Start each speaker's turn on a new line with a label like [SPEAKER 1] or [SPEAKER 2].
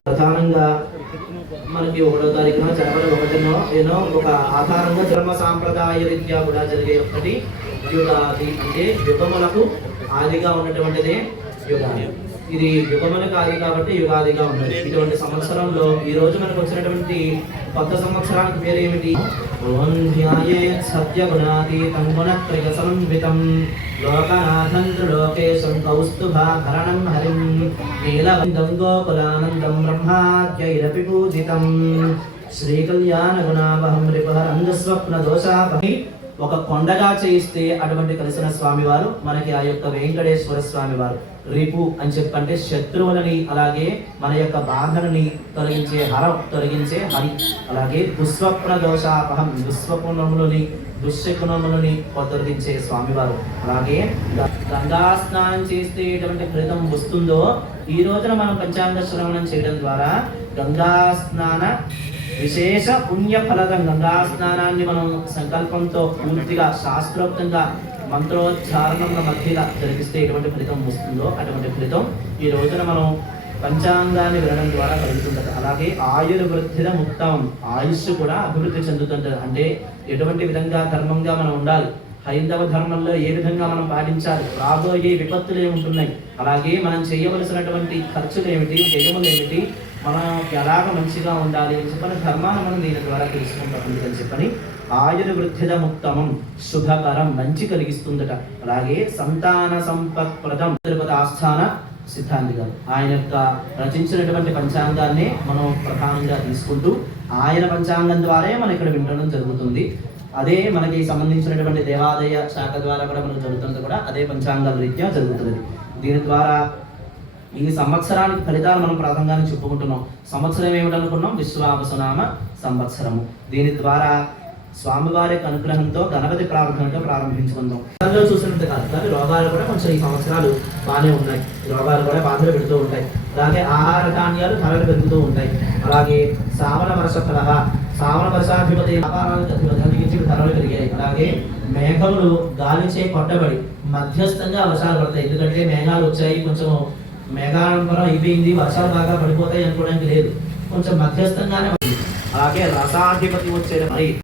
[SPEAKER 1] ప్రధానంగా మనకి ఒకటో తారీఖున జనవరి ఒకటినో ఏదో ఒక ఆధారంగా ధర్మ సాంప్రదాయ రీత్యా కూడా జరిగే ఒకటి యుగాది అంటే యుగములకు ఆదిగా ఉన్నటువంటిదే యుగాది. ఇది యుగములకు ఆది కాబట్టి యుగాదిగా ఉన్నది. ఇటువంటి సంవత్సరంలో ఈ రోజు మనకు వచ్చినటువంటి కొత్త సంవత్సరానికి పేరు ఏమిటి? ఓం ధ్యాయేత్ సత్యగుణాతీతం గుణత్రయ సమన్వితం లోకనాథం త్రిలోకేశం కౌస్తుభాభరణం హరిం. నీలవందం గోకులానందం బ్రహ్మాద్యైరపి పూజితం. శ్రీకళ్యాణ గుణావహం రిపహరంగస్వప్న దోషాపహి ఒక కొండగా చేయిస్తే అటువంటి కలిసిన స్వామివారు మనకి ఆ యొక్క వెంకటేశ్వర స్వామి వారు రిపు అని చెప్పంటే శత్రువులని అలాగే మన యొక్క బాధలని తొలగించే హరం తొలగించే హరి. అలాగే దుస్వప్న దోషాపహం దుస్వప్నములని దుశ్శకునములని తొలగించే స్వామివారు. అలాగే గంగా స్నానం చేస్తే ఎటువంటి ఫలితం వస్తుందో ఈ రోజున మనం పంచాంగ శ్రవణం చేయడం ద్వారా గంగా స్నాన విశేష పుణ్య ఫలదం గంగా స్నానాన్ని మనం సంకల్పంతో పూర్తిగా శాస్త్రోక్తంగా మంత్రోచ్చారణల మధ్యలో జరిగిస్తే ఎటువంటి ఫలితం వస్తుందో అటువంటి ఫలితం ఈ రోజున మనం పంచాంగాన్ని వినడం ద్వారా కలుగుతుంటది. అలాగే ఆయుర్వృద్ధిన ముక్తం ఆయుష్ కూడా అభివృద్ధి చెందుతుంటది. అంటే ఎటువంటి విధంగా ధర్మంగా మనం ఉండాలి హైందవ ధర్మంలో ఏ విధంగా మనం పాటించాలి రాబోయే విపత్తులు ఏముంటున్నాయి అలాగే మనం చేయవలసినటువంటి ఖర్చులు ఏమిటి వ్యయములు ఏమిటి మనకి ఎలాగ మంచిగా ఉండాలి అని చెప్పని ధర్మాన్ని మనం దీని ద్వారా తెలుసుకుంటాం అందుకని చెప్పని ఆయుర్వృద్ధిద ఉత్తమం శుభకరం మంచి కలిగిస్తుందట. అలాగే సంతాన సంపత్ప్రదం తిరుపతి ఆస్థాన సిద్ధాంతి గారు. ఆయన యొక్క రచించినటువంటి పంచాంగాన్ని మనం ప్రధానంగా తీసుకుంటూ ఆయన పంచాంగం ద్వారే మనం ఇక్కడ వినడం జరుగుతుంది. అదే మనకి సంబంధించినటువంటి దేవాదయ శాఖ ద్వారా కూడా మనకు జరుగుతుంది కూడా అదే పంచాంగాల రీత్యా జరుగుతుంది దీని ద్వారా ఈ సంవత్సరానికి ఫలితాలు మనం ప్రధానంగానే చెప్పుకుంటున్నాం. సంవత్సరం ఏమిటనుకున్నాం? విశ్వావసనామ సంవత్సరము. దీని ద్వారా స్వామివారి యొక్క అనుగ్రహంతో గణపతి ప్రారంభంతో ప్రారంభించుకుందాం. గతంలో చూసినట్టు కాదు కానీ రోగాలు కూడా కొంచెం ఈ సంవత్సరాలు బాగానే ఉన్నాయి. రోగాలు కూడా బాధలు పెడుతూ ఉంటాయి. అలాగే ఆహార ధాన్యాలు ధరలు పెరుగుతూ ఉంటాయి. అలాగే శ్రావణ వర్ష ఫలహ శ్రావణ వర్షాధిపతి వ్యాపారాలకు అధిపతి ధరలు పెరిగాయి. అలాగే మేఘములు గాలిచే కొట్టబడి మధ్యస్థంగా వర్షాలు పడతాయి. ఎందుకంటే మేఘాలు వచ్చాయి కొంచెం మేఘాడంబరం అయిపోయింది వర్షాలు బాగా పడిపోతాయి అనుకోవడానికి లేదు. కొంచెం మధ్యస్థంగానే అలాగే రసాధిపతి వచ్చే మరి.